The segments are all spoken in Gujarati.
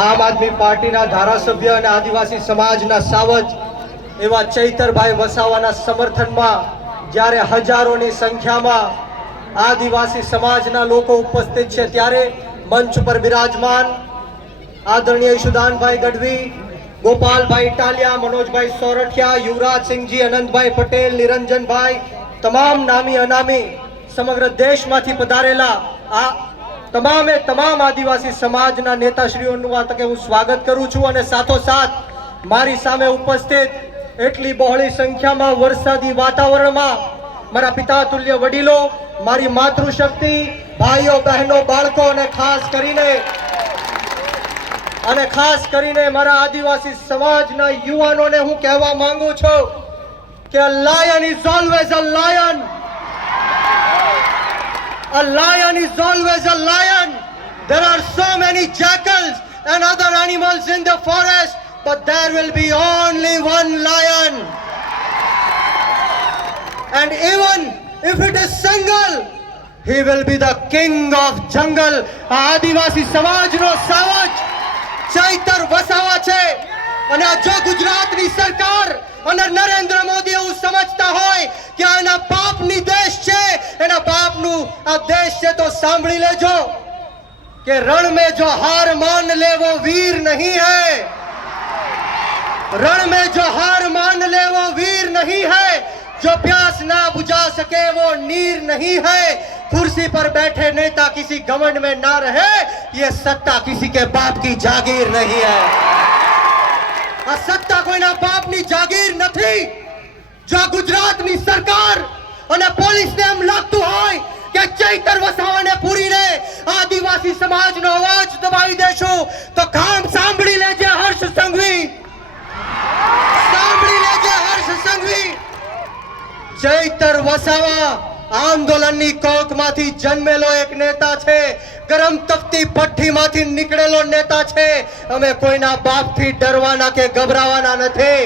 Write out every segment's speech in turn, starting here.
આમ આદમી પાર્ટીના ધારાસભ્ય અને આદિવાસી સમાજના સાવજ એવા ચૈતરભાઈ વસાવાના સમર્થનમાં જ્યારે હજારોની સંખ્યામાં આદિવાસી સમાજના લોકો ઉપસ્થિત છે ત્યારે મંચ પર બિરાજમાન આદરણીય ઈશુદાનભાઈ ગઢવી, ગોપાલભાઈ ટાલિયા, મનોજભાઈ સોરઠિયા, યુવરાજસિંહજી, અનંતભાઈ પટેલ, નિરંજનભાઈ, તમામ નામી અનામી સમગ્ર દેશમાંથી પધારેલા આ તમામ આદિવાસી સમાજના નેતાશ્રીઓનું આ તકે હું સ્વાગત કરું છું અને સાથોસાથ મારી સામે ઉપસ્થિત એટલી બહોળી સંખ્યામાં વરસાદી વાતાવરણમાં મારા પિતા તુલ્ય વડીલો, મારી માતૃશક્તિ, ભાઈઓ બહેનો, બાળકો અને ખાસ કરીને મારા આદિવાસી સમાજના યુવાનોને હું કહેવા માંગુ છું કે a lion is always a lion. A lion is always a lion. There are so many jackals and other animals in the forest, but there will be only one lion. And even if it is single, he will be the king of jungle. આદિવાસી સમાજનો સાવજ ચૈતર વસાવા છે અને જો ગુજરાતની સરકાર અને નરેન્દ્ર મોદી એવું સમજતા હોય કે આના બાપની દેશ છે, એના બાપનું આ દેશ છે, તો સાંભળી લેજો કે રણ में जो हार मान ले वो वीर नहीं है. रण में जो हार मान ले वो वीर नहीं है. जो प्यास ना बुझा सके वो नीर नहीं है. कुर्सी पर बैठे नेता किसी घमंड में ना रहे, ये सत्ता किसी के बाप की जागीर नहीं है. આ સત્તા કોઈના બાપની જાગીર નથી. જો ગુજરાતની સરકાર અને પોલીસને એમ લાગતું હોય કે ચૈતર વસાવાને પૂરીને આદિવાસી સમાજનો અવાજ દબાવી દેશું, તો કામ સાંભળી લેજે હર્ષ સંઘવી, સાંભળી લેજે હર્ષ સંઘવી. ચૈતર વસાવા આંદોલનની કોખમાંથી જન્મેલો એક નેતા છે, ગરમ તપતી ભઠ્ઠીમાંથી નીકળેલો નેતા છે. અમે કોઈના બાપથી ડરવાના કે ગભરાવાના નથી.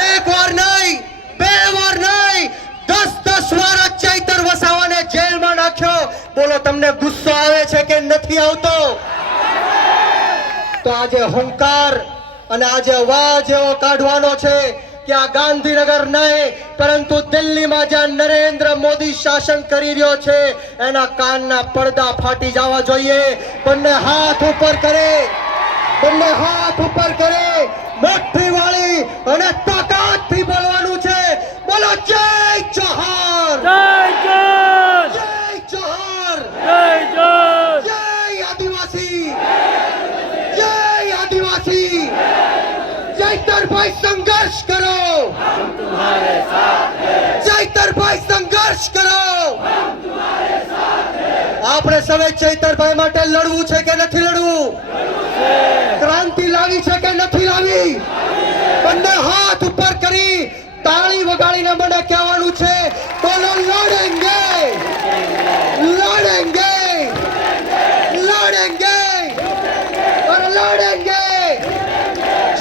એક વાર નહીં, બે વાર નહીં, 10 વાર ચૈતર વસાવાને જેલમાં નાખ્યો. બોલો, તમને ગુસ્સો આવે છે કે નથી આવતો? તો આજે હુંકાર અને આજે અવાજ એવો કાઢવાનો છે કે આ ગાંધીનગર નહીં પરંતુ દિલ્હીમાં જ્યાં નરેન્દ્ર મોદી શાસન કરી રહ્યો છે એના કાનના પડદા ફાટી જવા જોઈએ. બંને હાથ ઉપર કરે, બંને હાથ ઉપર કરે, મુઠ્ઠી વાળી અને તાકાતથી બોલવાનું છે. બોલો, જય જોહાર, જય જોહાર, જય જય આદિવાસી, જય આદિવાસી. ચૈતરભાઈ સંઘર્ષ કરો, हम तुम्हारे साथ हैं, ચૈતરભાઈ સંઘર્ષ કરો. हम तुम्हारे साथ हैं. આપણે સૌએ ચૈતરભાઈ માટે લડવું છે કે નથી લડવું? ક્રાંતિ લાવી છે કે નથી લાવી? બંને હાથ ઉપર કરી તાળી વગાડીને મને કહેવાનું છે, બોલો, લડેંગે, લડેંગે, લડેંગે और लड़ेंगे.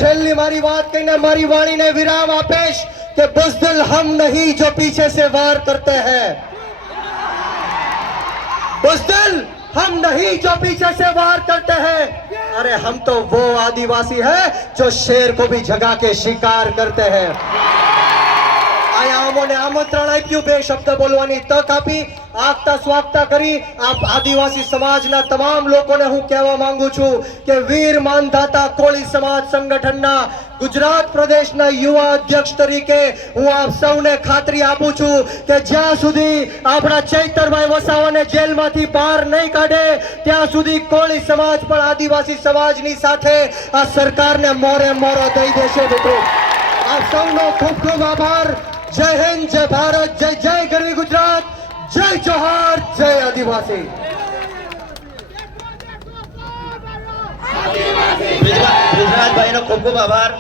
છેલ્લી મારી વાત કહીને મારી વાણીને વિરામ આપીશ કે બુઝદિલ हम नहीं जो पीछे से वार करते हैं. बुज़दिल हम नहीं जो पीछे से वार करते हैं. अरे हम तो वो आदिवासी है जो शेर को भी जगा के शिकार करते हैं. આયામોને આમંત્રણ આપ્યું, બે શબ્દ બોલવાની તક આપી, આગતા સ્વાગતા કરી. આ આદિવાસી સમાજના તમામ લોકોને હું કહેવા માંગુ છું કે વીર માનધાતા કોળી સમાજ સંગઠનના ગુજરાત પ્રદેશના યુવા અધ્યક્ષ તરીકે હું આપ સૌને ખાતરી આપું છું કે જ્યાં સુધી આપણા ચૈતરભાઈ વસાવાને જેલમાંથી બહાર નહીં કાઢે ત્યાં સુધી કોળી સમાજ પણ આદિવાસી સમાજની સાથે આ સરકારને મોરે મોરો દઈ દેશે. મિત્રો, આપ સૌનો ખૂબ ખૂબ આભાર. જય હિન્દ, જય ભારત, જય જય ગરવી ગુજરાત, જય જોહાર, જય આદિવાસી. બ્રિજરાજભાઈનો ખૂબ ખૂબ આભાર.